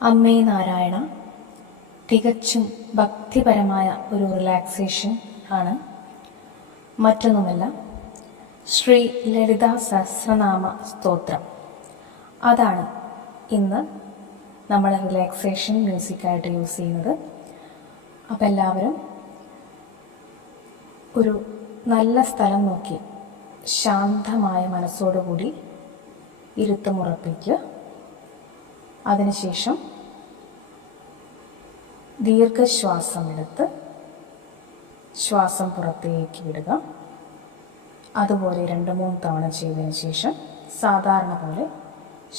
അമ്മേ നാരായണ തികച്ചും ഭക്തിപരമായ ഒരു റിലാക്സേഷൻ ആണ്. മറ്റൊന്നുമല്ല, ശ്രീ ലളിതാ സഹസ്രനാമ സ്തോത്രം. അതാണ് ഇന്ന് നമ്മൾ റിലാക്സേഷൻ മ്യൂസിക്കായിട്ട് യൂസ് ചെയ്യുന്നത്. അപ്പം എല്ലാവരും ഒരു നല്ല സ്ഥലം നോക്കി ശാന്തമായ മനസ്സോടുകൂടി ഇരുത്തമുറപ്പിക്കുക. അതിനുശേഷം ദീർഘശ്വാസമെടുത്ത് ശ്വാസം പുറത്തേക്ക് വിടുക. അതുപോലെ 2-3 തവണ ചെയ്തതിന് ശേഷം സാധാരണ പോലെ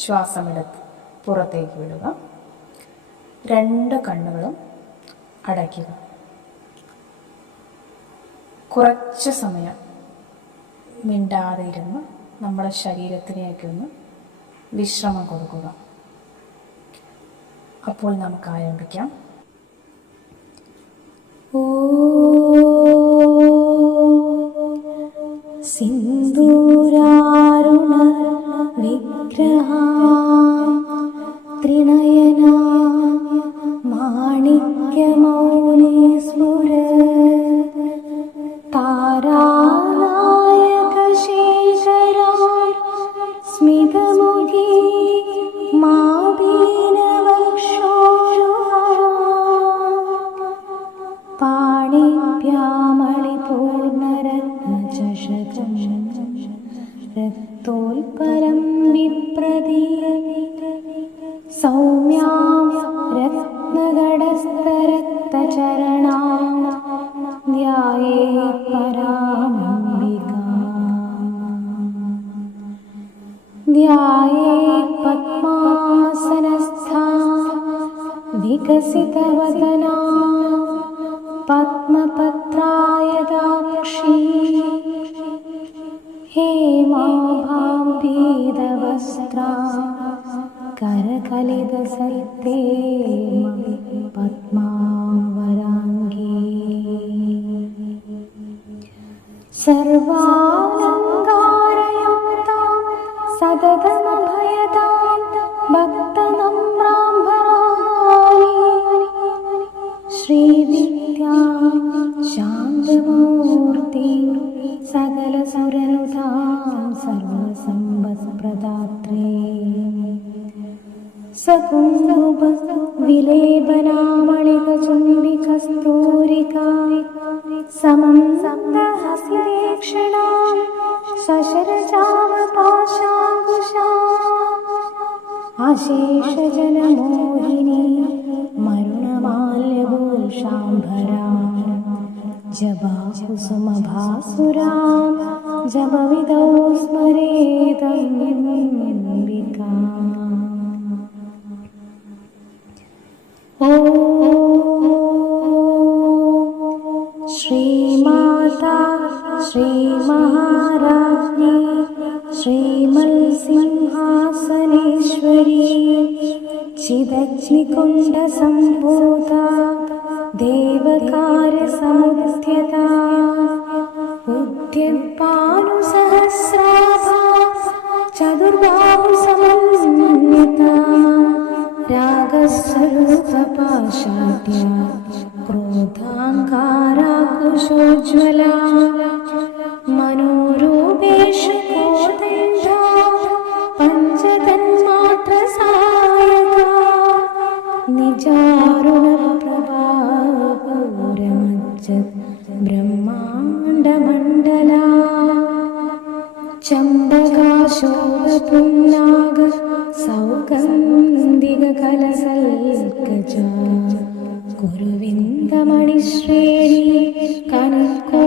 ശ്വാസമെടുത്ത് പുറത്തേക്ക് വിടുക. 2 കണ്ണുകളും അടയ്ക്കുക. കുറച്ച് സമയം മിണ്ടാതെ ഇരുന്ന് നമ്മുടെ ശരീരത്തിനെയൊക്കെ ഒന്ന് വിശ്രമം കൊടുക്കുക. അപ്പോൾ നമുക്ക് ആരംഭിക്കാം. സിന്ദൂരാരുണ വിഗ്രഹ ത്രിനയന മാണിക്യമൗലി സ്ഫുര താരാനായക ശേഖര സ്മിതമുഖി പാണിഭ്യാമളിപൂർണരത്നചഷകം രക്തോൽപലം വിപ്രദീയ സൗമ്യാം രത്നഗടസ്ഥരക്തചരണാം ധ്യായേത് പരാമംബികാം ധ്യായേത് പദ്മാസനസ്ഥാ വികസിതവദനാ പദ്മപത്രായതാക്ഷി ഹേമാഭാംബീതവസ്ത്രാ കരകലിതസരിത്തേ പദ്മാവരാംഗീ സർവാലങ്കാരയുക്താം സതതമഭയതാം ഭക്തനമ്രാം ഭരാണി ശ്രീവിദ്യാം ശാന്തമൂർത്തി സകലസുരനുതാം സർവസമ്പത്പ്രദാത്രേ സകുംഭ വിലേപനാമളികചുംബികസ്തൂരികാ സമം സപ്തഹസിതേക്ഷണാം സശരചാമപാശാങ്കുശാ അശേഷജനമോഹിനി മരുണമാല്യഭൂഷാംഭരാ ജപാകുസുമഭാസുരാം ജപവിദോ സ്മരേതംബികാ. ശ്രീമാതാ ശ്രീമഹാരാജ്ഞി ശ്രീമത്സിംഹാസനേശ്വരി ചിദഗ്നികുണ്ഡസംഭൂതാ ദേവകാര്യസമുദ്ധ്യതാ ഉദ്യത്പാനുസഹസ്രാഭാ ചതുർബാഹുസമന്വിതാ രാഗസ്വരൂപപാശാഢ്യ ക്രോധാങ്കാരാകുശോജ്വലാ മനോരൂപേഷു കോദണ്ഡാ പഞ്ചതന്മാത്രസായകാ നിജാരുണപ്രഭാപൂരമജ്ജത് ബ്രഹ്മാണ്ഡമണ്ഡലാ ചമ്പകാശോകപുന്നാഗ സൗഗന്ധികകലസൽക്കജാ കുരുവിന്ദമണിശ്രേണി കനകോടീരമണ്ഡിതാ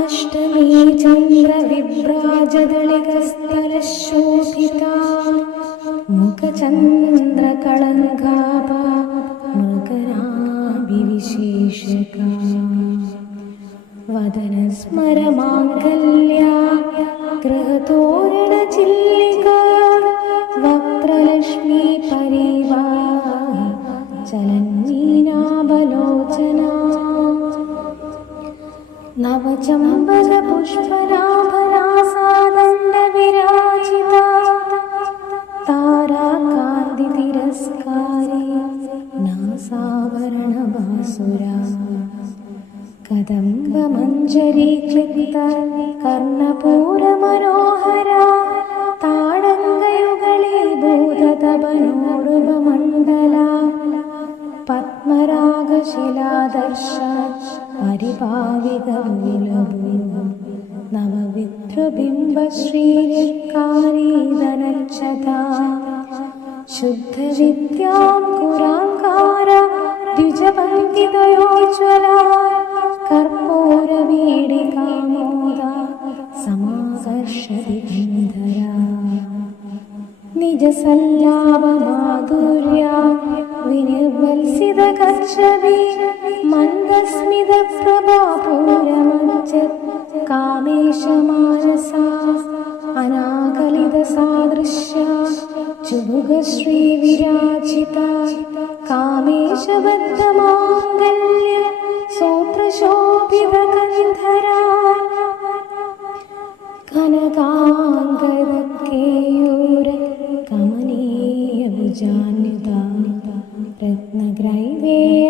അഷ്ടമീ ചന്ദ്രവിഭ്രാജദളികസ്ഥലശോഭിതാ മുഖചന്ദ്രകളങ്കാഭാ മൃഗനാഭിവിശേഷകാ വദനസ്മരമാംഗല്യാ ഗൃഹതോരണചില്ലികാ വക്ത്രലക്ഷ്മീ പരിവാഹ ചലന്നീനാഭലോചനാ നവചമ്പകപുഷ്പനാഭനാസാദണ്ഡവിരാജിതാ വല്ലഭനോടുപമണ്ഡല പത്മരാഗശിലാദർശ പരിഭാവികമൂലഭൂ നവവിദ്രുബിംബശ്രീരക്കാരീതനച്ഛതാ ശുദ്ധവിദ്യാം കുരാങ്കാര ദ്വിജപംക്തിദ്വയോജ്വലാ കർപ്പൂരവീടികാമോദ സമാകർഷതി ഗന്ധരാ നിജസല്ലാപമാധുര്യ വിനിർവത്സിതകർഷവി മന്ദസ്മിതപ്രഭാപൂരമജ്ജത് കാമേശമാനസാ അനാകലിതസാദൃശ്യ ചുഭുഗശ്രീവിരാജിത കാമേശബദ്ധമാംഗല്യ സൂത്രശോഭിതകന്ധരാ കനകാംഗദക്കേയൂര കമനീയഭുജാന്വിതാ രത്നഗ്രൈവേയ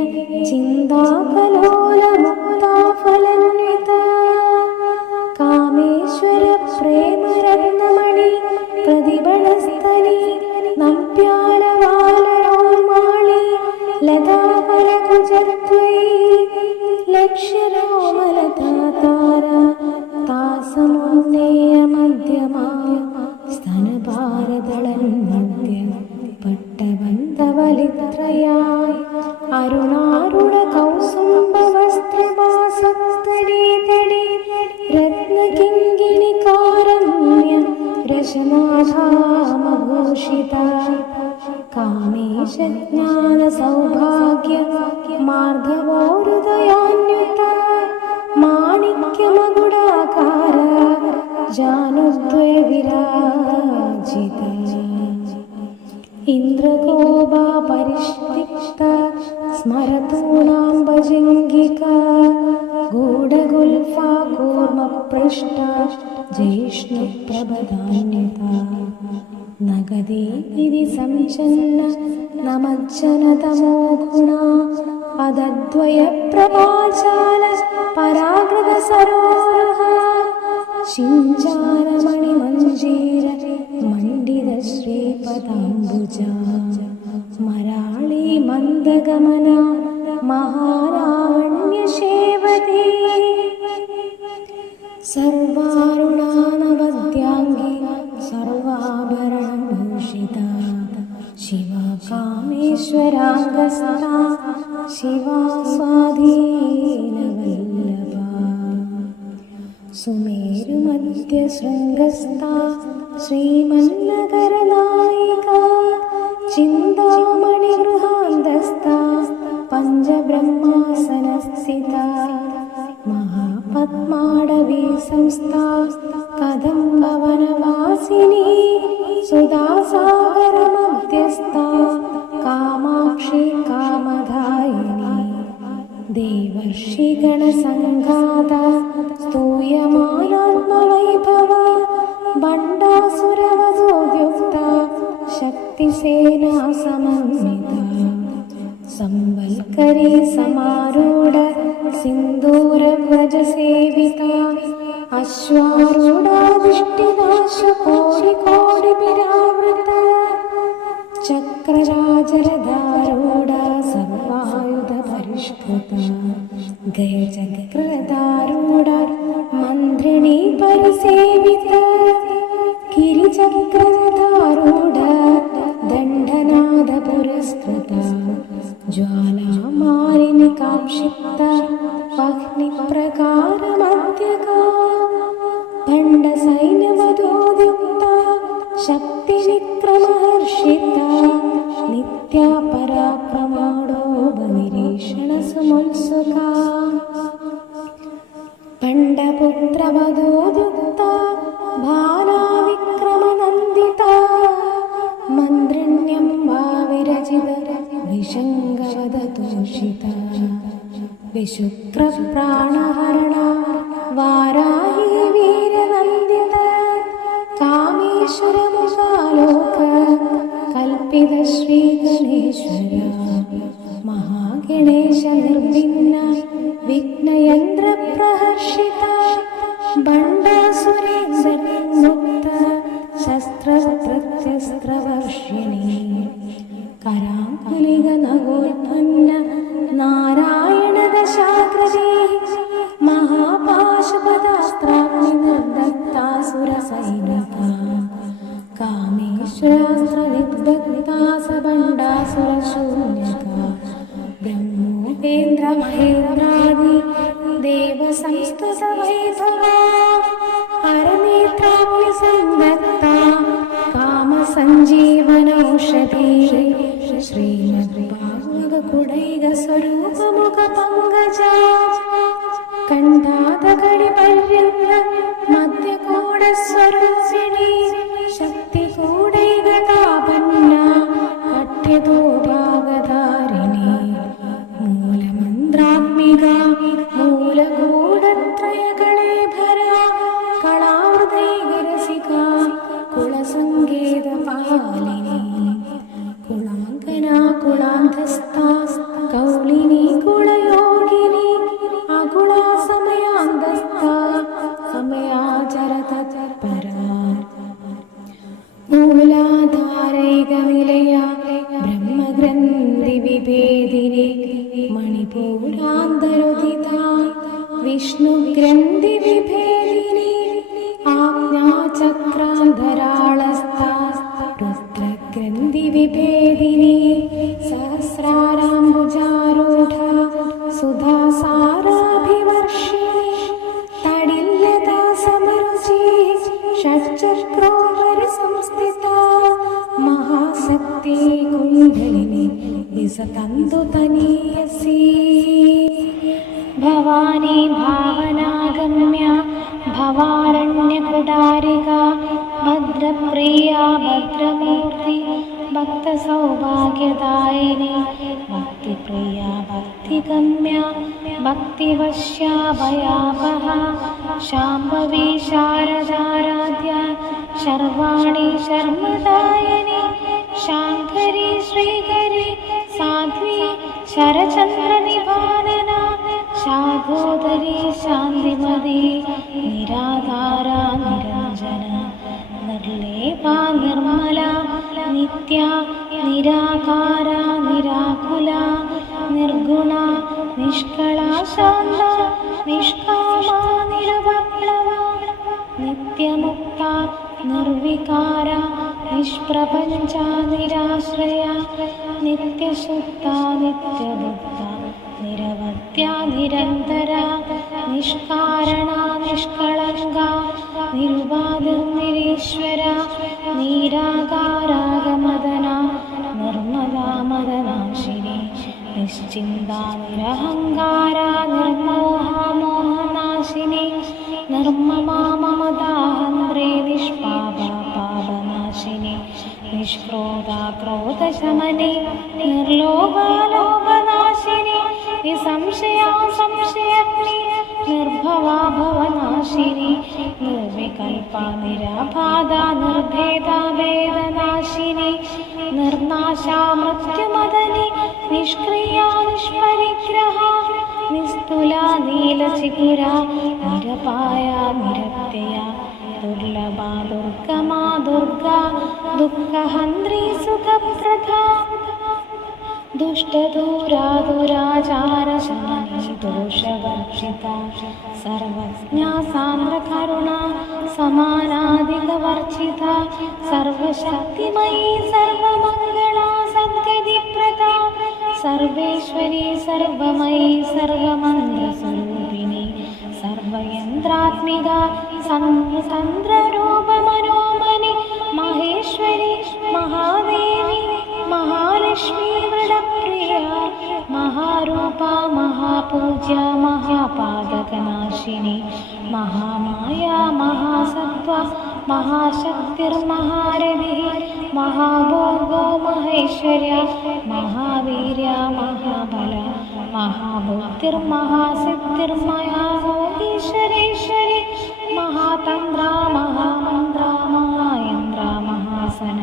ചിന്താകലോലമുക്താഫലന്വിതാ കാമേശ്വര പ്രേമരത്നമണി പ്രതിബലസ്ഥലി നമ്പ്യാലവാലരോമാളി ലതാഫലകുജദ്വൈ ലക്ഷ്യലോമലതാതാര താസമോന്നേയമധ്യമാ സ്തനഭാരതളൻ മധ്യ പട്ടബന്ധവലിത്രയായി അരുണാരുണ കൗസുംബവസ്ത്രമാസത്തടീതടി രത്നകിങ്കിണികാരമ്യ രശനാഭാമഭൂഷിത കാമേശജ്ഞാന സൗഭാഗ്യ മാർദ്ധവോരുദയാന്യുത മാണിക്യമകുടാകാര ജാനുദ്വയ വിരാജിത ഇന്ദ്രകോപാ പരിഷ്ടിക്ത സ്മരതൂണാംബജംഗിക ഗൂഢഗുൽഫാ കൂർമപൃഷ്ട ജിഷ്ണുപ്രഭധാന്യത നഗദേ ഇതി സംചന്ന നമജ്ജനതമോ ഗുണ പദദ്വയ പ്രഭാചാല പരാകൃത സരോരുഹ ശിഞ്ചാരമണിമഞ്ജീര മണ്ഡിത ശ്രീപദാംബുജ മരാളി മന്ദഗമന മഹാലാവണ്യശേവതേ സർവാരുണാനവദ്യാംഗി സർവാഭരണഭൂഷിത ശിവ കാമേശ്വരാംഗസ്ഥാ ശിവാ സ്വാധീനവല്ലഭ സുമേരുമധ്യശൃംഗസ്ഥാ ശ്രീമന്നഗരനായിക ചിന്താമണിഗൃഹാന്തസ്ഥാ പഞ്ചബ്രഹ്മാസനസ്ഥിത മഹാപദ്മാടവീ സംസ്ഥാ കദംബവനവാസിനി സുധാസാഗരമധ്യസ്ഥാ കാമാക്ഷി കാമധായിനി ദേവർഷിഗണസംഘാത സ്തൂയമാനാത്മവൈഭവ ഭണ്ഡാസുരവധോദ്യുക്ത ശക്തിസേനാ സമന്വിത സംവൽക്കരീ സമാരൂഢ സിന്ദൂരവ്രജസേവിത അശ്വാരൂഢാദിഷ്ടിനാശ കോടി കോടി പിരാവൃത ചക്രരാജരധാരൂഢ സർവായുധ പരിഷ്കൃത ഗയചക്രധാരൂഢ മന്ത്രിണീ പരിസേവിത ഗിരിചക്രധാരൂഢ ദണ്ഡനാദ പുരസ്കൃത ജ്വാലാമാലിനി കാക്ഷിപ്ത അഗ്നിപ്രകാരമധ്യക ഭണ്ഡസൈന്യമധോദ്യുക്ത ശക്തിവിക്രമഹർഷിത നിത്യാ പരാക്രമാടോപനിരീക്ഷണ സുമുത്സുക ഭണ്ഡപുത്രവധോദ്യുക്ത ഭാലാവിക്രമനന്ദിത മന്ത്രിണ്യം വാ വിരചിത വിശങ്കവദതോഷിത വിശുക്രപ്രാണഹരണ വാരാഹി വീരനന്ദിത കാമേശ്വരമുഖാലോക കൽപ്പിത ശ്രീഗണേശ്വര മഹാഗണേശ നിർഭിന്ന വിഘ്നയന്ത്രപ്രഹർഷിത ഭണ്ഡാസുരേന്ദ്രമുക്ത ശസ്ത്രവൃത്യസ്ത്രവർഷിണി കരാകുലിക നഗോത്പന്ന നാരായണ ദശാകൃതി മഹാപാശുപതാസ്ത്രാഗ്നി നിർദത്താസുരസൈനിക കാമേശ്വരാസ്ത്ര നിദ്ദഗ്ധാ സബണ്ഡാസുരശൂന്യക ബ്രഹ്മോപേന്ദ്ര മഹേന്ദ്രാദി ദേവസംസ്തുത വൈഭവാ ഹരനേത്രാഗ്നി സംദത്ത കാമസഞ്ജീവനൗഷധി ശ്രീമദ്ഭാഗവത കുടൈക സ്വരൂപമുഖ പങ്കജ കണ്ഠാതകടി പര്യന്ത മധ്യകൂടസ്വരൂപിണി ശക്തി കൂടൈക താപന്ന കട്യതോ ഭാഗധാരിണി മൂലമന്ത്രാത്മിക മൂലഗൂഢത്രയകളേഭര കളാവൃതൈകരസിക കുളസങ്കേതപാലിനി കുളാങ്കനാ കുളാന്തസ്ഥാ കൗളിനി കുളയോഗിനി അകുളാ സമയാന്തസ്ഥാ സമയാചരത തത്പരാ മൂലാധാരൈകനിലയ ബ്രഹ്മഗ്രന്ഥി വിഭേദിനി മണിപൂരാന്തരുദിത വിഷ്ണുഗ്രന്ഥി വിഭേദിനി ആജ്ഞാചക്രാന്തരാളസ്ഥ രുദ്രഗ്രന്ഥി വിഭേദിനി സഹസ്രാരാംബുജാരൂഢ സുധാസാരാഭിവർഷിണി തടില്ലതാ സമരുചി ഷഡ്ചക്രോപരി സംസ്ഥിത മഹാശക്തി കുണ്ഡലിനി വിസതന്തുതനീയസി ഭവാനി ഭാവനാഗമ്യ ഭവാരണ്യകുടാരിക ഭദ്രപ്രിയ ഭദ്രമൂർത്തി ഭക്തസൗഭാഗ്യദായിനി ഭക്തിപ്രിയ ഭക്തിഗമ്യ ഭക്തിവശ്യാ ഭയാപഹ ശാംഭവി ശാരദാരാധ്യ ശർവാണി ശർമ്മദായിനി ശാങ്കരി ശ്രീകരി സാധ്വി ശരചന്ദ്രനിഭാനന ശാഖോദരി ശാന്തിമതി നിരാധാര നിരഞ്ജന നിർലേപ നിർമ്മല നിത്യ നിരാകാര നിരാകുല നിർഗുണ നിഷ്കള ശാന്ത നിഷ്കാമ നിരുപപ്ലവ നിത്യമുക്ത നിർവികാര നിഷ്പ്രപഞ്ച നിരാശ്രയ നിത്യശുദ്ധ നിത്യദുഃഖ നിരവധ്യ നിരന്തര നിഷ്കാരണ നിഷ്കളങ്ക നിരുപാധിർനിരീശ്വര നീരാകാരാഗമദന നിർമ്മദാമദനാശിനി നിശ്ചിന്ത നിരഹങ്കാര നിർമോഹമോഹനാശിനി നിർമ്മമാ മമതാഹന്ത്രേ നിഷ്പാപ പാപനാശിനി നിഷ്ക്രോധ ക്രോധശമനി നിർലോഭാലോഭനാശിനി നിസംശയ സംശയഗ്നി നിർഭവാ ഭവനാശിനി നിർവികൽപ നിരാബാധ നിർഭേദ വേദനാശിനി നിർനാശ മൃത്യുമദനി നിഷ്ക്രിയ നിഷ്പരിഗ്രഹ നിസ്തുല നീലചിഗുര നിരപായ നിരത്യയ ദുർലഭ ദുർഗമാ ദുർഗ ദുഃഖഹന്ത്രി സുഖപ്രദ ദുഷ്ടദൂരാദുരാചാരശമനി ദോഷവർജിത സർവജ്ഞാ സാന്ദ്രകരുണ സമാനാധികവർജിത സർവശക്തിമയീ സർവമംഗളാ സദ്ഗതിപ്രദ സർവേശ്വരി സർവമയീ സർവമന്ത്രസ്വരൂപിണി സർവയന്ത്രാത്മിക തന്ത്രരൂപമനോമനി മഹേശ്വരി മഹാദേവി മഹാലക്ഷ്മി വടപ്രിയ മഹാരൂപ മഹാപൂജ്യ മഹാപാതകനാശിനി മഹാമായ മഹാസത്വ മഹാശക്തിർമഹാരഥി മഹാഭോഗോ മഹേശ്വര്യ മഹാവീര്യ മഹാബല മഹാബുദ്ധിർമഹാസിദ്ധിർമയാ യോഗീശ്വരേശ്വരി മഹാതന്ത്ര മഹാമന്ത്ര മഹായന്ത്ര മഹാസന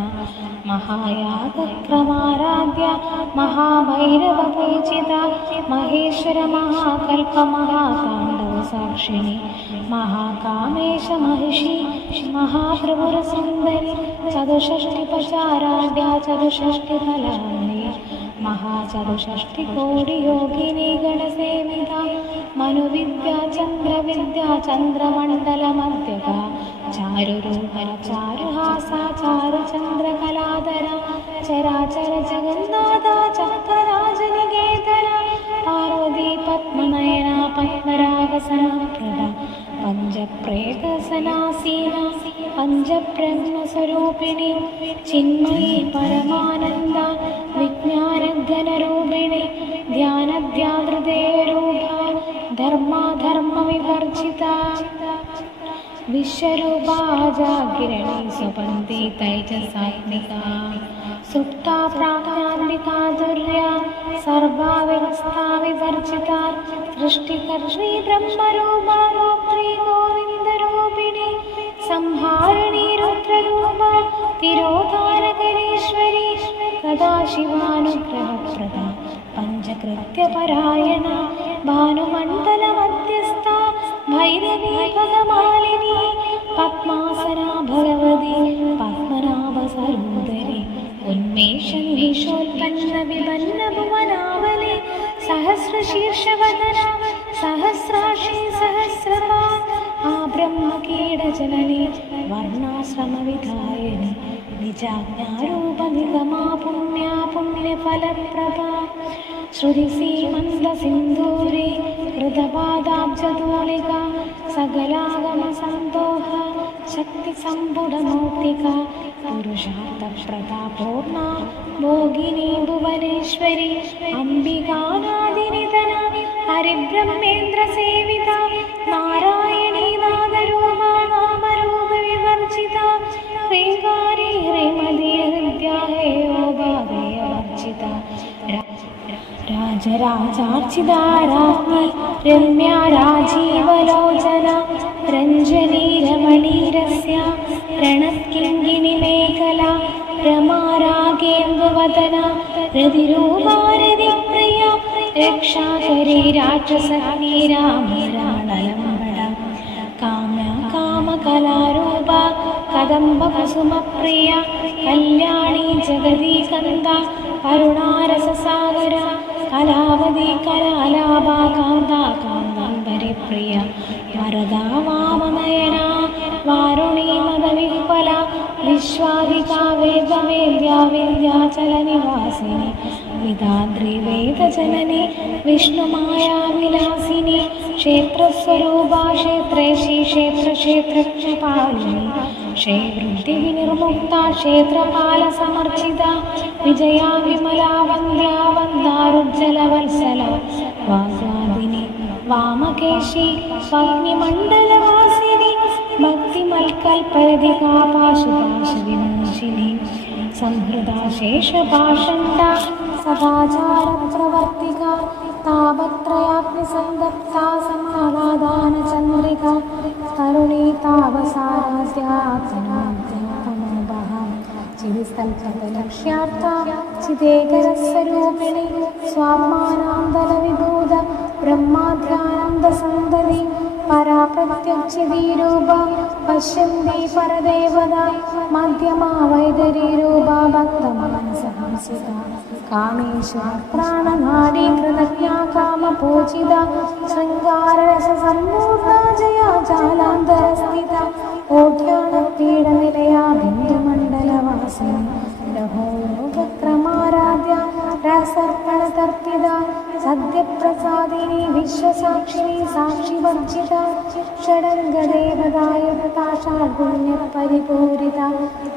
മഹായാഗക്രമാരാധ്യ മഹാഭൈരവപൂജിത മഹേശ്വര മഹാകൽപ മഹാതാണ്ഡവ സാക്ഷിണി മഹാകാമേശ മഹിഷി महाप्रभुरसुन्दरी चतुष्षष्टिपचाराढ्या चतुष्षष्टिफलानि महाचतुष्षष्टिकोटियोगिनी गणसेविता मनुविद्या चन्द्रविद्या चन्द्रमण्डलमध्यगा चारुरूपा चारुहासा चारुचन्द्रकलाधरा चराचर जगन्नाथा चक्रराजनिकेतना पार्वती पद्मनयना पद्मरागसमप्रभा पञ्चप्रेतसनासीना पञ्चब्रह्मस्वरूपिणी चिन्मयी परमानन्दा विज्ञानघनरूपिणी ध्यानध्याहृदयरूपा धर्माधर्मविवर्जिता विश्वरूपा जागिरणी सुपन्ती तैजसात्मिका सुप्ता प्राज्ञान्विका दुर्या सर्वाव्यवस्था विवर्जिता सृष्टिकर्त्री ब्रह्मरूपा गोत्री गोविन्दरूपिणी संहारिणी रुद्ररूपा तिरोधारकरीश्वरी सदाशिवानुग्रहप्रदा पञ्चकृत्यपरायणा भानुमण्डलमध्यस्था भैरवी भगमालिनी पद्मासना भगवती पद्मनाभसरोदरी उन्मेषन्निशोत्पन्नविपन्नभुवनावली सहस्रशीर्षवदना सहस्राक्षी सहस्रपा आब्रह्मकीडजननी वर्णाश्रमविधायिनी निजाज्ञारूपनिगमा पुण्या पुण्यफलप्रभा श्रुतिसीमन्तसिन्धूरी कृतपादाब्जतूलिका सकलागमसन्दोह शक्तिसम्पुटमौक्तिका पुरुषार्थप्रदा पूर्णा भोगिनी भुवनेश्वरी अम्बिकानादिनिधना हरिब्रह्मेन्द्रसेविता नारायणी नादरूपा नामरूपविवर्जिता ह्रीङ्कारी ह्रीमती हृद्या हेयोपादेयवर्जिता राजराजार्चिता राज्ञी रम्या राजीवलोचना रञ्जनी रमणीरस्या रणत्किङ्गिनिमेखला रमारागेन्दुवदना रतिरूपारतिप्रिया रक्षाकरी राक्षसवीरामरणलम्बडा काम्या कामकलारूपा कदम्बकुसुमप्रिया कल्याणी जगदीकन्दा करुणारससागरा कलावती कलालाभा कान्ता कान्ताम्बरिप्रिया वरदा वामनयना वारुणी मदविह्वला विश्वादिका वेदवेद्या विद्याचलनिवासिनी विधात्री वेदजननी विष्णुमायाविलासिनी क्षेत्रस्वरूपा क्षेत्रेशी क्षेत्रक्षेत्रक्षपालिनी क्षेवृद्धिविनिर्मुक्ता क्षेत्रपालसमर्चिता विजया विमला वन्द्या वन्दारुज्जलवत्सला वाग्वादिनी वामकेशी वाग्निमण्डलवासिनी भक्तिमल्कल्परदिका पाशुपाशविमोचिनी संहृदा शेषपाषण्डा सदाचारप्रवर्तिका तापत्रयाग्निसन्दप्ता समावादानचन्द्रिका तरुणी तापसारास्या तमोभः चिरिस्तल्पलक्ष्यार्था चिदेकरस्वरूपिणी स्वात्मानान्दलविभूत ब्रह्माध्यानन्दसन्दरी परा प्रत्यक्षिदीरूपा पश्यन्ती परदेवता मध्यमा वैदरीरूपा भक्तमानसहंसिता कामेश्वर प्राणनाडी कृतज्ञा कामपूजिता शृङ्गाररससम्पूर्णा जया जालान्तरस्थिता ओढ्यानपीडनिलया बिन्दुमण्डलवासिनी रहोयोगक्रमाराध्या रसर्पणतर्पिता सद्यप्रसादिनी विश्वसाक्षिणी साक्षिवर्जिता षडङ्गदेवतायुक्ता षड्गुण्यपरिपूरिता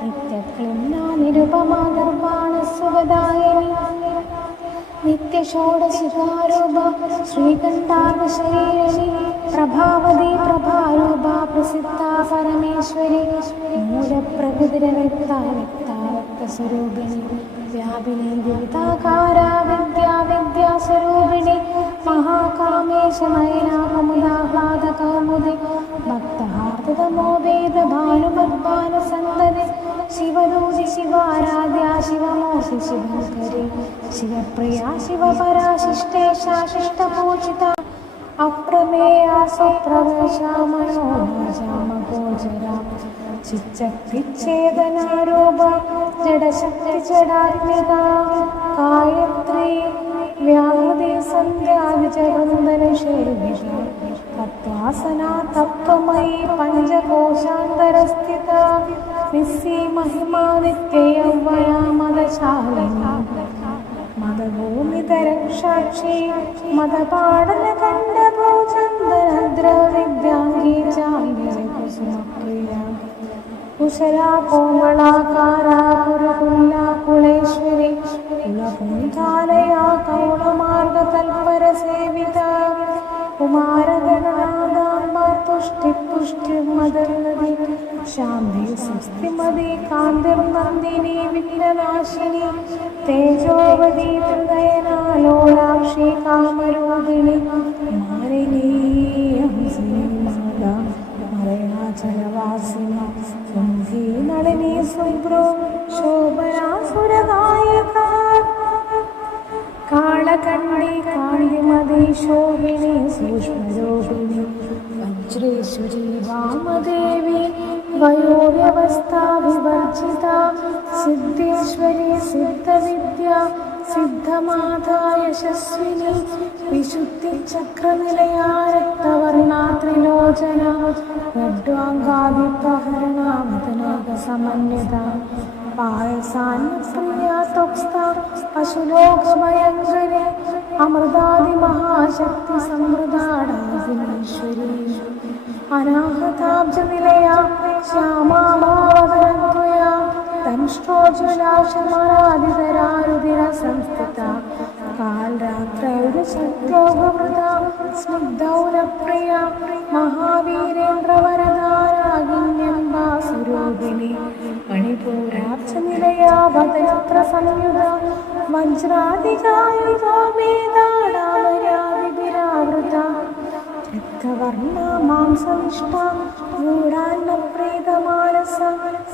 नित्यक्लिन्ना निरुपमा गर्वाणसुगदायिनी नित्यषोडशिखारूपा श्रीकण्ठार्धशरीरिणी प्रभावती प्रभारूपा प्रसिद्धा परमेश्वरी मूलप्रकृतिरव्यक्ता व्यक्ताव्यक्तस्वरूपिणी व्यापिनी विविधाकारा विद्या विद्यास्वरूपिणी महाकामेशनयना कमुदाह्लादकौमुदी भक्तहार्दतमोवेदभानुमद्भानुसन्ददे शिवदूति शिवाराध्या शिवमूर्ति शिवङ्करी शिवप्रिया शिवपरा शिष्टेशा शिष्टपूजिता अप्रमेया सुप्रवेशा मनोराजा महोजरा ചിച്ചക്തിച്ഛേദനാരൂപ ജഡശക്തി ജഡാത്മിക ഗായത്രി വ്യാഹൃതി സന്ധ്യാവിജവന്ദനശേവിക തത്വാസനാ തത്വമയി പഞ്ചകോശാന്തരസ്ഥിത നിസ്സി മഹിമാ നിത്യയൗവനാ മദശാലിനി മദഭൂമിതരക്ഷാക്ഷി മദപാടന കണ്ഠഭൂചന്ദനദ്രവിദ്യാംഗീ ചാമ്യകുസുമപ്രിയ കുശലാ കോമളാകാരാ കുരുകുല്ലാ കുളേശ്വരി കുലകുന്ധാലയാ കൗളമാർഗതൽപരസേവിത കുമാരഗണനാദാംബാതുഷ്ടിപുഷ്ടിർമദർനദി ശാന്തി സുസ്തിമതി കാന്തിർനന്ദിനി വിഘ്നനാശിനി തേജോവതി ഹൃദയനാലോലാക്ഷി കാമരൂപിണി മാരിണീ ഹംസിനി മാതാ മലയാചലവാസിനി സുന്ദീ നളിനി സുബ്രോ ശോഭനാസുരനായിക കാളകണ്ഠി കാന്തിമതി ശോഭിനി സൂക്ഷ്മരോഹിണി വജ്രേശ്വരി വാമദേവി വയോവ്യവസ്ഥാ വിവർജിത സിദ്ധേശ്വരി സിദ്ധവിദ്യ സിദ്ധമാതാ യശസ്വിനി വിശുദ്ധി ചക്രനിലയാ രക്തവർണാ ത്രിലോചന ഖഡ്വാംഗാദിപ്രഹരണാമതനേക സമന്വിത പായസാന്നപ്രിയ തുക്സ്ഥ പശുലോകഭയങ്കരി അമൃതാദിമഹാശക്തി സമൃദ്ധാടാദിനീശ്വരി അനാഹതാബ്ജനിലയാ ശ്യാമാഭാവതരത്വയാ തൻഷ്ട്രോജ്വലാശമനാദിതരാരുതിര സംസ്ഥിത കാൽരാത്രൗരശക്തൗഘവൃത സ്നിഗ്ധൗരപ്രിയ മഹാവീരേന്ദ്രവരദാരാഗിന്യംബാസുരൂപിണി മണിപൂരാർച്ചനിലയാ വദനത്ര സംയുത വജ്രാദികായുധോമേതാടാമര്യാദിഭിരാവൃത രക്തവർണ മാംസനിഷ്ഠ ഗൂഢാന്നപ്രീതമാനസ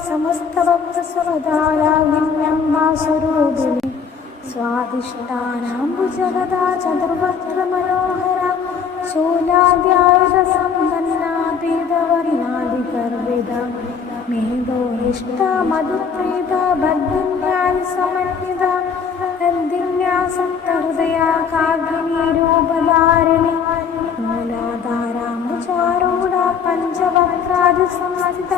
സമസ്തഭക്തസ്വതാലാഗിന്യംബാസുരൂപിണി സ്വാദിഷ്ടാനാംബുജഗദാ ചതുർവക്ത്രമനോഹര ശൂലാദ്യായുധസമ്പന്നാപീതവർണാദിഗർവിത മേധോനിഷ്ഠ മധുപ്രീത ബദ്ധിന്യാദി സമന്വിത ഹൃദയാ കാഗ്നി രൂപധാരിണി മൂലാധാരാംബുചാരൂഢ പഞ്ചവക്രാദി സംസ്ഥിത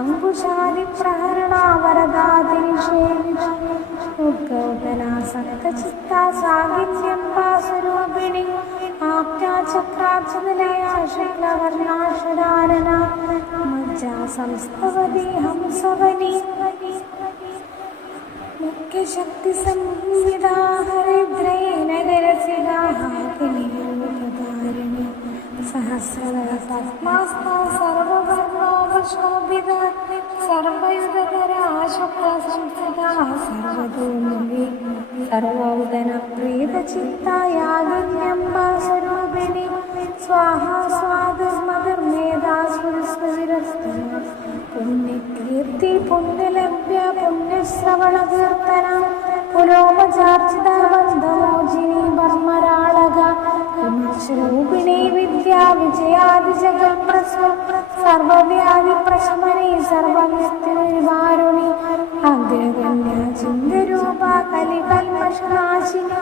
അംബുശാദി പ്രഹരണ വരദാതിനിഷേവിത ഉദ്ഗൗതനാസക്തചിത്താ സാഗിന്യംബാസുരൂപിണി ആപ്യാചക്രാബ്ജനിലയാ ശൈലവർണാഷടാനന മജ്ജാ സംസ്തവതി ഹംസവനി മുഖ്യശക്തി സംവിദാ ഹരിദ്രേനഗരസിദാഹാരിണി സഹസ്രദള പത്മാസ്താ സർവവർണോപശോഭിത സർവയുധകരാ ശുക്ലസംസ്ഥിതാ സർവതോമുഖി സർവൗദന പ്രീതചിത്തായാഗിന്യംബാസുരൂപിണി സ്വാഹാ സ്വാദുർമധുർമേധാസുരസ്മവിരസ്തന പുണ്യകീർത്തി പുണ്യലഭ്യ പുണ്യശ്രവണകീർത്തന പുരോപചാർച്ചിത ബന്ധമോചിനി ബർമരാളക വിമർശരൂപിണി വിദ്യാ വിജയാദിജഗൽപ്രസു സർവവ്യാധി പ്രശമനി സർവവ്യക്തിനിവാരുണി അഗ്രഗണ്യ ചിന്തരൂപ കലികൽമഷനാശിനി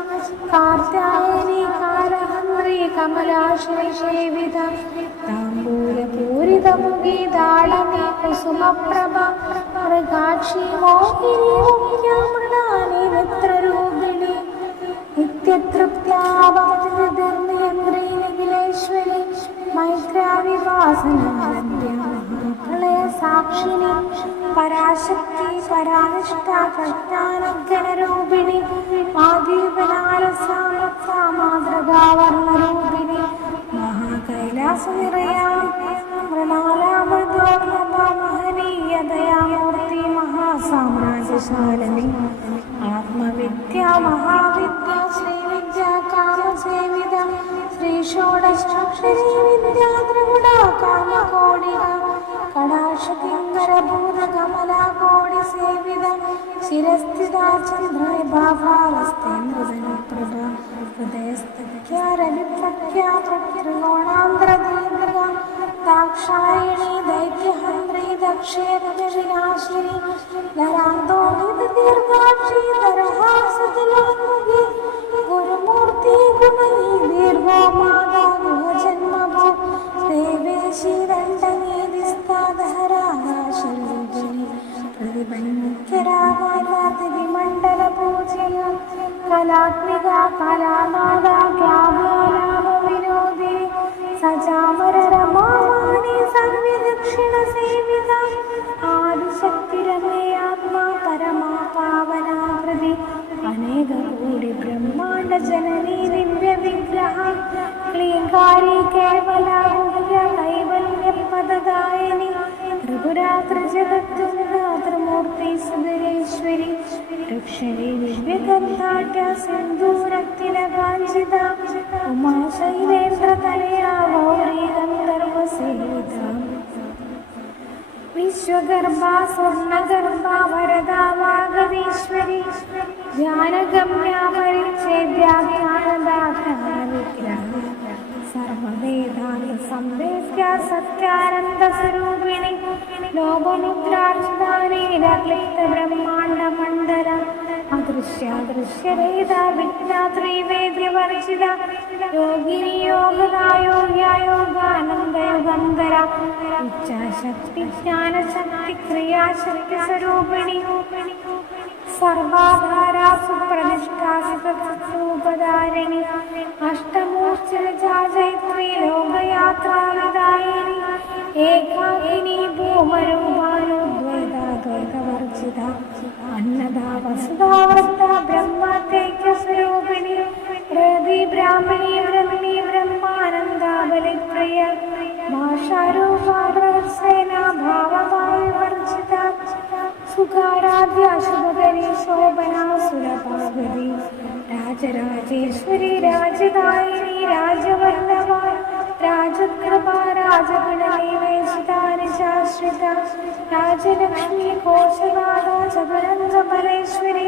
കാർത്യായനി കാലഹന്ത്രി കമലാശ്രീ സേവിത താംബൂലപൂരിതമുഖി താളമി കുസുമപ്രഭ മൃഗാക്ഷി മോഹിനി മുഖ്യമൃണാനി മിത്രരൂപിണി നിത്യതൃപ്തിയാവതിർനിയന്ത്രീനിഖിലേശ്വരി മൈത്രാവിവാസനാലഭ്യ സാക്ഷിണി പരാശക്തി പരാനിഷ്ഠ പ്രജ്ഞാനഗണരൂപിണി മാതൃകാവർണരൂപിണി മഹാകൈലാസനിറയാം മൃണാലാമൃതോർണത മഹനീയതയാമൂർത്തി മഹാസാമ്രാജ്യശാലിനി ആത്മവിദ്യ മഹാവിദ്യ ശ്രീവിദ്യ കാമസേവിത ശ്രീഷോഡശാക്ഷരി വിദ്യാദ്രഗുണ കാമകോടിക കടാക്ഷകിങ്കരഭൂതകമലാകോടി സേവിത ശിരസ്ഥിത ചന്ദ്രനിഭാഭാവസ്തേന്ദ്രധനപ്രഭ ഹൃദയസ്ഥ്യാരവിപ്രഖ്യാ ത്രികോണാന്തരദീപിക ദാക്ഷായണി ദൈത്യഹന്ത്രീത ക്ഷേത്രവിനാശിനി നരാന്തോണിത ദീർഘാക്ഷി നരഹാസതലോന്മുഖി ഗുരുമൂർത്തി ഗുണനി ദീർഘോ മാതാ ഗൃഹജന്മഭോ ദേവേശി ദണ്ഡനീതിസ്താദഹരാകാശരൂപിണി പ്രതിപന്മുഖ്യരാഗാതിമണ്ഡല പൂജയ കലാത്മിക കലാനാദ ക്യാമലാഭ വിനോദി സജാമര രമാവാണി സർവദക്ഷിണ സേവിത ആദിശക്തിരമേയാത്മാ പരമാ പാവനാകൃതി അനേക കോടി ബ്രഹ്മാണ്ഡ ജനനീ ദിവ്യ വിഗ്രഹ ക്ലീങ്കാരി കേവല ഗുഹ്യ കൈവല്യ പദദായിനി ത്രിപുരാത്രിജഗത്തുംഗാത്രമൂർത്തി സുന്ദരേശ്വരി രക്ഷണി ദിവ്യകന്താട്യ സിന്ദൂരത്തിലകാഞ്ചിത ഉമാശൈലേന്ദ്രതനയാ ഗൗരീ ഗന്ധർവസേവിത വിശ്വഗർഭാ സ്വർണഗർഭാ വരദാ വാഗതീശ്വരി ധ്യാനഗമ്യാ പരിച്ഛേദ്യാഖ്യാനദാ വിഗ്രഹ സർവവേദാന്ത സംവേദ്യ സത്യാനന്ദ സ്വരൂപിണി ലോകമുദ്രാർച്ചിതാനീലക്ലിപ്ത ബ്രഹ്മാണ്ഡ മണ്ഡല അദൃശ്യാദൃശ്യരഹിത വിജ്ഞാത്രിവേദ്യവർജിത യോഗിനി യോഗദാ യോഗ്യ യോഗാനന്ദ യുഗന്ധര ഇച്ഛാശക്തി ജ്ഞാനശക്തി ക്രിയാശക്തി സ്വരൂപിണി സർവാധാരാ സുപ്രതിഷ്ഠാസിതൂപധാരിണി അഷ്ടമൂർച്ഛിതജാജൈത്രി ലോകയാത്രാവിദായിനി ഏകാകിനി ഭൂമരൂപാനുദ്വൈതാദ്വൈതവർജിത അന്നദാ വസുധാവൃത്ത ബ്രഹ്മതൈക്യസ്വരൂപിണി പ്രതി ബ്രാഹ്മണി ബ്രഹ്മിണി ബ്രഹ്മാനന്ദാ ബലിപ്രിയ ഭാഷാരൂപാദ്രവത്സേന ഭാവഭാവിവർജിത സുഖാരാധ്യ ശുഭകരി ശോഭനാ സുരപാഗതി രാജരാജേശ്വരി രാജദായിനി രാജവല്ലഭ രാജകൃപ രാജഗണനിവേശിതാനിശാശ്രിത രാജലക്ഷ്മി കോശനാഥ ചതുരംഗബലേശ്വരി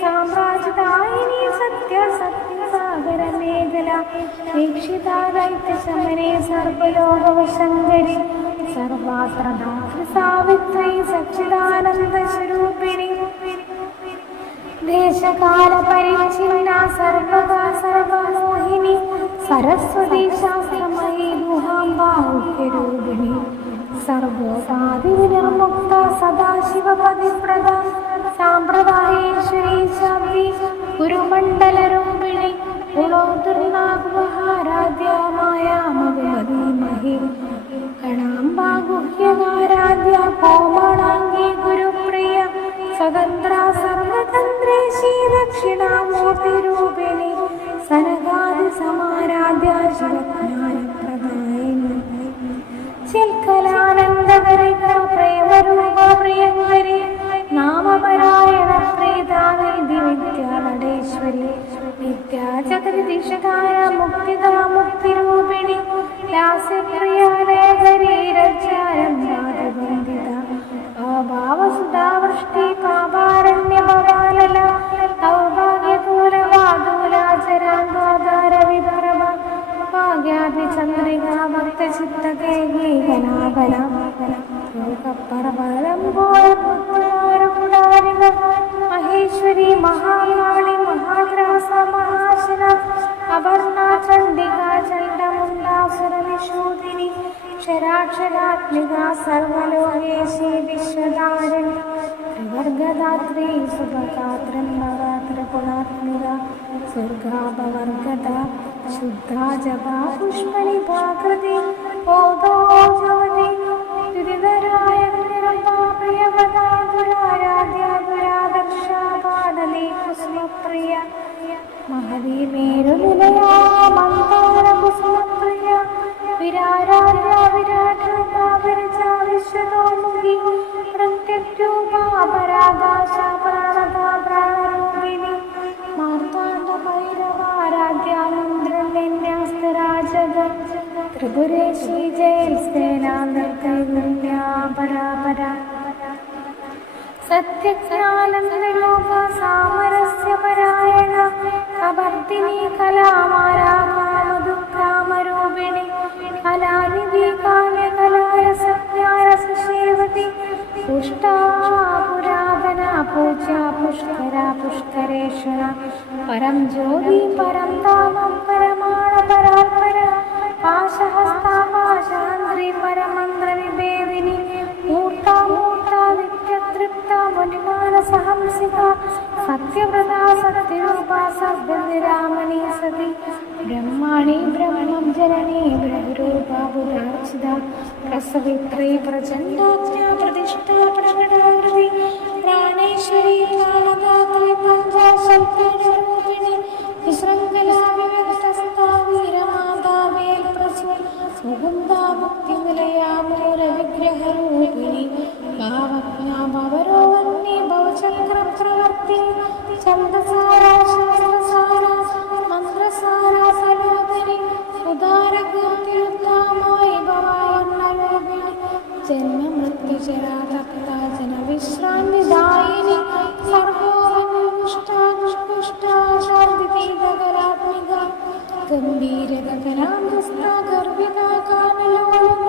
സാമ്രാജ്യദായിനി സത്യ സത്യസാഗര മേഖല വീക്ഷിതാ ദൈത്യശമനെ സർവലോകവശങ്കരി സർവാത്ര സാവിത്രി സച്ചിദാനന്ദ സ്വരൂപിണി ദേശകാല പരിച്ഛിന്ന സർവകാ സർവമോഹിനി സരസ്വതി ശാസ്ത്രമയീ ഗുഹാംബാഹുക്യരൂപിണി സർവോപാധിനിർമുക്ത സദാശിവപതിപ്രദ സാമ്പ്രദായേശ്വരീ ശാന്തി ഗുരുമണ്ഡലരൂപിണി ഗുണോദർനാഗുഹാരാധ്യമായാമധുമധീമഹി ഗണാംബാ ഗുഹ്യകാരാധ്യ കോമളാംഗീ ഗുരുപ്രിയ സ്വതന്ത്ര സർവതന്ത്രേശീ ദക്ഷിണാമൂർത്തിരൂപിണി സനകാദി സമാരാധ്യ ശിവജ്ഞാനപ്രദായിനി ചിൽക്കലാനന്ദകരിക പ്രേമരൂപ പ്രിയങ്കരി നാമപരായണ പ്രീതാനിധി വിദ്യാനടേശ്വരി വിദ്യാജഗതിദിശകാര മുക്തിദാ മുക്തിരൂപിണി ലാസ്യപ്രിയാലേഖരി രജ്ജാരംഭാതിബന്ധിത ഭാവസുധാവൃഷ്ടി പാപാരണ്യഭവാലല ദൗർഭാഗ്യതൂലവാദൂലാചരാന്തോദാര വിപ്രഭ ഭാഗ്യാഭിചന്ദ്രികാ ഭക്തചിത്തകേകീകലാകല ലോകപ്പരപരംഭോരപുത്രാരപുരാരിക മഹേശ്വരി മഹാകാളി മഹാഗ്രാസ മഹാശില അപർണാ ചണ്ഡികാ ചണ്ഡമുണ്ടാസുരനിഷൂദിനി ക്ഷരാക്ഷരാത്മികാ സർവലോകേശി വിശ്വധാരിണി ത്രിവർഗദാത്രീ സുഭഗാത്രംഭഗാത്രകുണാത്മിക സ്വർഗാപവർഗത ശുദ്ധാ ജപാ പുഷ്പനിഭാകൃതി ഓദോ ജ്യോതി ദ്വിതരായ നിരപാപ്രിയവദാ ദുരാരാധ്യ ദുരാദർശ പാടലി കുസുമപ്രിയ മഹദീ മേരുനിലയാ മന്ദാര കുസുമപ്രിയ വിരാരാധ്യ വിരാട് രൂപാ വിരജാ വിശ്വതോമുഖി പ്രത്യഗ്രൂപാ പരാകാശ പ്രാണദാ പ്രാണരൂപിണി മാർത്താണ്ഡ ഭൈരവാരാധ്യ മന്ത്രന്യന്യാസ്തരാജഗ ത്രിപുരേശി ജയൽ സേനാന്തർക്കൈവല്യാ പരാപര സത്യജ്ഞാനന്ദരൂപ സാമരസ്യ പരായണ കബർദിനി കലാമാരാകാമധുക്കാമരൂപിണി കലാനിധി കാമ്യകലാരസജ്ഞാരസേവതി പുഷ്ടാ പുരാതന പൂജ്യ പുഷ്കര പുഷ്കരേശ്വര പരം ജ്യോതി പരം ധാമം പരമാണ പരാത്പര പാശഹസ്താ പാശാന്ത്രി പരമന്ത്രി വിഭേദിനി മൂർത്താ മൂർത്താ നിത്യതൃപ്ത മുനിമാനസഹംസിക സത്യവ്രത സത്യരൂപ സദ്ഗതിരാമണി സതി ബ്രഹ്മാണി ബ്രഹ്മം ജനനീ ബ്രഹ്മരൂപ ബുധാർച്ചിത പ്രസവിത്രീ പ്രചണ്ഡാജ്ഞാ പ്രതിഷ്ഠാ പ്രകടാകൃതി പ്രാണേശ്വരി പ്രാണദാത്രി പഞ്ചാശൽപീഠരൂപിണി വിശൃംഖലാ വിവിക്തസ്ഥാ വീരമാതാ വേൽപ്രസൂ മുകുന്ദാ മുക്തിനിലയാ മൂലവിഗ്രഹരൂപിണി ഭാവജ്ഞാ ഭവരോഹന്യേ ഭവചക്രപ്രവർത്തി ഛന്ദസാരാ ശാസ്ത്രസാരാ മന്ത്രസാരാ സലോദരി ഉദാരകീർത്തിയുദ്ധാമായി ഭവാർണരൂപിണി ജന്മമൃത്യുജരാ തപ്താ ജനവിശ്രാന്തിദായിനി സർവോപുഷ്ടാ ശാന്തിപീഠകരാത്മിക ഗംഭീരഗഗനാന്തസ്ഥാ ഗർഭിതാ കാനലോലുമ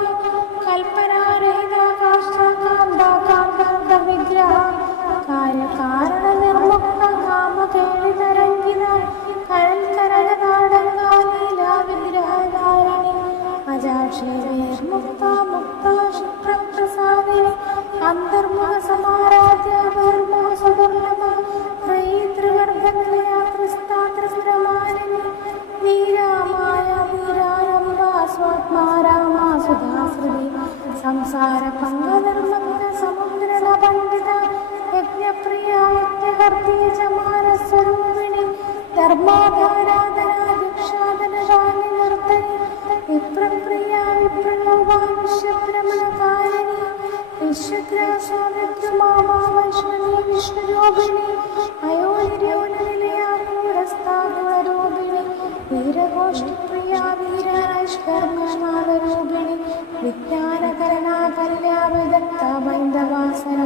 കൽപ്പനാരഹിതാ കാഷ്ടാകാന്താ കാന്താന്ത വിഗ്രഹ കാര്യകാരണ നിർമുക്ത കാമകേളിതരംഗിത കരൽക്കരകതാടങ്കാ ലീലാ വിഗ്രഹധാരിണി അജാക്ഷേർമുക്ത മുക്ത ശുക്രപ്രസാദിനി അന്തർമുഖ സമാരാധ്യ ബഹിർമുഖ സുദുർലഭ ത്രയീ ത്രിവർഗനിലയാ ത്രിസ്താ ത്രിസ്രമാലിനി വീരാമായ വീരാരംഭ സ്വാത്മാ രാമാ സുധാശ്രുതി സംസാര പങ്കനിർമ്മഗ്ന സമുദ്രണ പണ്ഡിത യജ്ഞപ്രിയ യജ്ഞകർത്തി ച മാനസ്വരൂപിണി ധർമാധാരാധന ദീക്ഷാധനശാലി നർത്തനി വിപ്രപ്രിയ വിപ്രണോഭ വിശ്വഭ്രമണകാരിണി വിശ്വഗ്രാസ വിദ്രുമാമാ വൈഷ്ണവി വിഷ്ണുരൂപിണി അയോനിര്യോനിലയാ കൂടസ്ഥാ ഗുണരൂപിണി വീരഗോഷ്ഠിപ്രിയ വീരനൈഷ്കർമ്മനാദരൂപിണി വിജ്ഞാനകരണാ കല്യാവിദഗ്ധ ബൈന്ദവാസന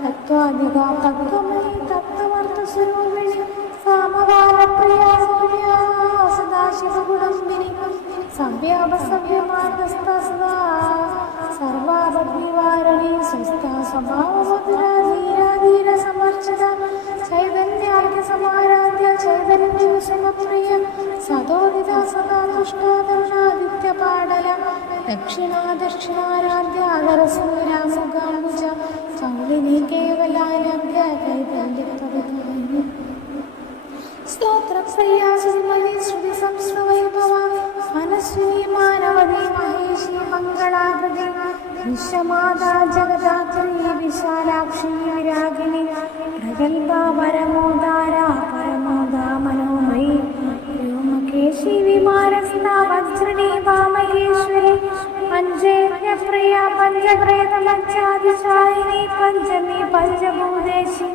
തത്വാധിക തത്വമയി തത്വമർത്ഥസ്വരൂപിണി സാമകാലപ്രിയ സൂര്യാ സദാശിവഗുണംബിനി സവ്യാപസവ്യമാർഗസ്ഥ സദാ സർവാപദ്വിവാരണി സ്വസ്ഥാ സ്വഭാവമധുരാ ധീരാ ധീര സമർച്ചിത ചൈതന്യാർഘ്യ സമാരാധ്യ ചൈതന്യസമപ്രിയ സദോദിത സദാ തുഷ്ടാദർശാദിത്യ പാടല ദക്ഷിണാ ദക്ഷിണാരാധ്യ അഗരസൂരാമുഖാംബുജ ചൗളിനി കേവലാലഭ്യ കൈവല്യപ്രദായിനി സ്തോത്രപ്രിയാ സുമതി ശ്രുതി സംസ്കൃതവൈഭവ മനസ്വിനി മാനവതി മഹേഷി മംഗളാകൃതി വിശ്വമാതാ ജഗദാത്രി വിശാലാക്ഷി വിരാഗിണി പ്രഗൽഭാ പരമോദാരാ പരമോദാ മനോമയി വ്യോമകേശി വിമാനസ്ഥാ വജ്രണി വാമകേശ്വരി പഞ്ചയജ്ഞപ്രിയ പഞ്ചപ്രേതമജ്ജാതിശായിനി പഞ്ചമി പഞ്ചഭൂതേശി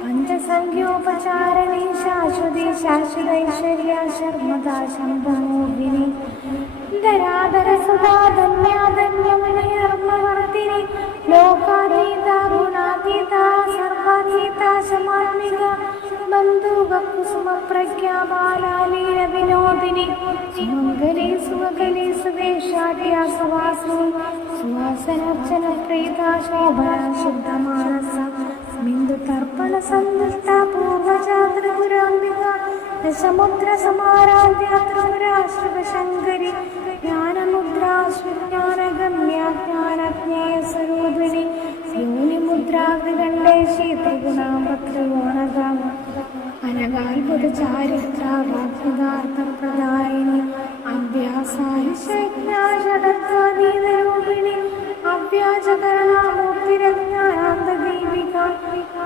പഞ്ചസംഖ്യോപചാരണി ശാശ്വതി ശാശ്വതൈശ്വര്യ ശർമ്മദാ ശംഭമോഹിനി ധരാധര സുധാ ധന്യാധന്യമണി ധർമ്മവർത്തിനി ലോകാതീത ഗുണാതീത സർവാതീത സമാത്മിക ബന്ധുകുസുമ പ്രജ്ഞാ ബാലാലീല വിനോദിനി സുമംഗലി സുമകലി സുവേഷാട്യ സുവാസിനി സുവാസനർച്ചന പ്രീത ശോഭന ശുദ്ധമാനസ ബിന്ദു തർപ്പണ സന്തുഷ്ട പൂർവജാ ത്രിപുരാംബിക ദശമുദ്ര സമാരാധ്യ ത്രിപുരാശ്രിവശങ്കരി ജ്ഞാനമുദ്രാശ്രിജ്ഞാനഗമ്യ ജ്ഞാനജ്ഞേയ സ്വരൂപിണി യോനിമുദ്രാഗ്രകണ്ഡേശി ത്രിഗുണാമത്രികോണഗാമ അനകാത്ഭുത ചാരിത്രാത്മദാർത്ഥപ്രദായിനി അഭ്യാസാഹിഷജ്ഞാഷടത്വാതീതരൂപിണി അവ്യാജകരണാമൂർത്തിരജ്ഞാനാന്തദീപിക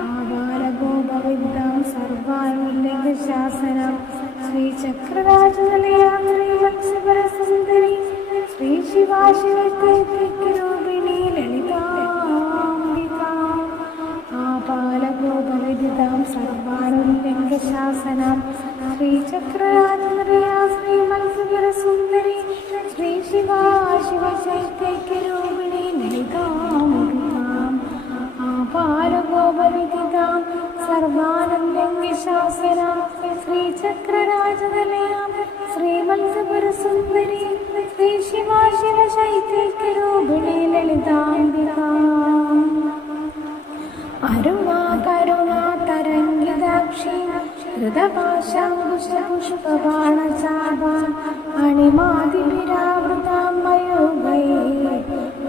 ആബാലഗോപവിദ്യാം സർവാനുല്ലിംഗശാസനം ശ്രീചക്രരാജനിലയാ ശ്രീവത്സപരസുന്ദരി ശ്രീ ശിവാശിവരൂപിണി ലളിതാംബിക ആപാലഗോപവിദിതാം സർവാനുല്ലിംഗശാസനം ശ്രീചക്രരാജനിലയാ ശ്രീമത്സപരസുന്ദരി ശ്രീ ശിവാശിവരൂപിണി ലളിതാംബികാം ആപാലഗോപവിദിതാം സർവാനുല്ലിംഗശാസനം ശ്രീചക്രരാജനിലയാം ശ്രീമത്സപരസുന്ദരി ശ്രീ ശിവാശിവശൈത്യൈക്യരൂപിണി ലളിതാംബികാം അരുണാ കരുണാ തരംഗിതാക്ഷി ഹൃദപാശാങ്കുശപുഷ്പബാണചാപാ അണിമാതിവിരാവൃതാം മയൂഖൈः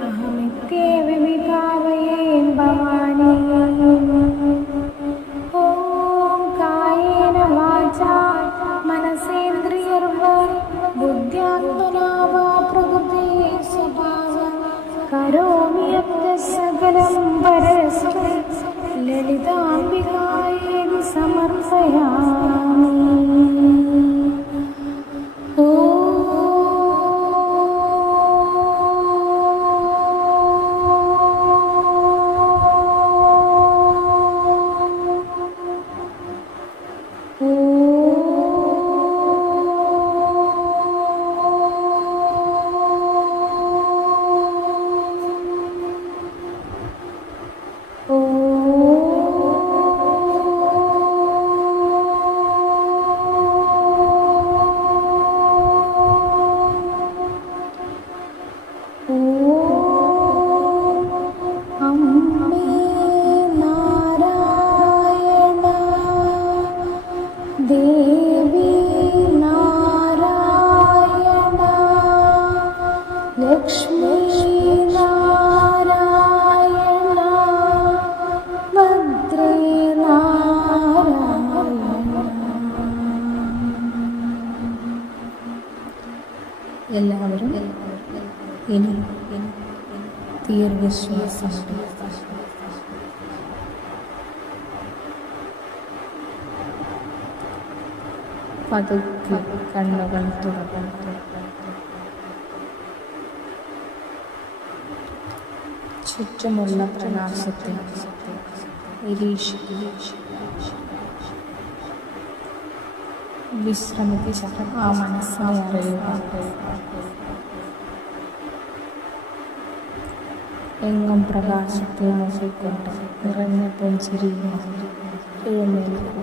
അഹമിത്യേവ വിഭാവയേ ഭവാനി. ഓം കായേന വാചാ മനസേന്ദ്രിയർവാ ബുദ്ധ്യാത്മനാ വാ പ്രകൃതേ സ്വഭാവം കരോമി യദ്യत् സകലം പരസ്മൈ ലളിതാംബികായേതി സമർപ്പയാമി. ദേവി നാരായണ ലക്ഷ്മി നാരായണ ഭദ്രേ നാരായണ. എല്ലാവരും ഇനി ദീർഘശ്വാസം പതുക്കെ കണ്ണുകൾ തുറന്നു. ചുറ്റുമുള്ള പ്രകാശത്തെ നിരീക്ഷിക്കുക. വിശ്രമിച്ച ആ മനസ്സിനെ അറിയുക. എങ്ങും പ്രകാശത്തെ നോക്കിക്കൊണ്ട് നിറഞ്ഞ പുഞ്ചിരിയുമായി എഴുന്നേൽക്കുക.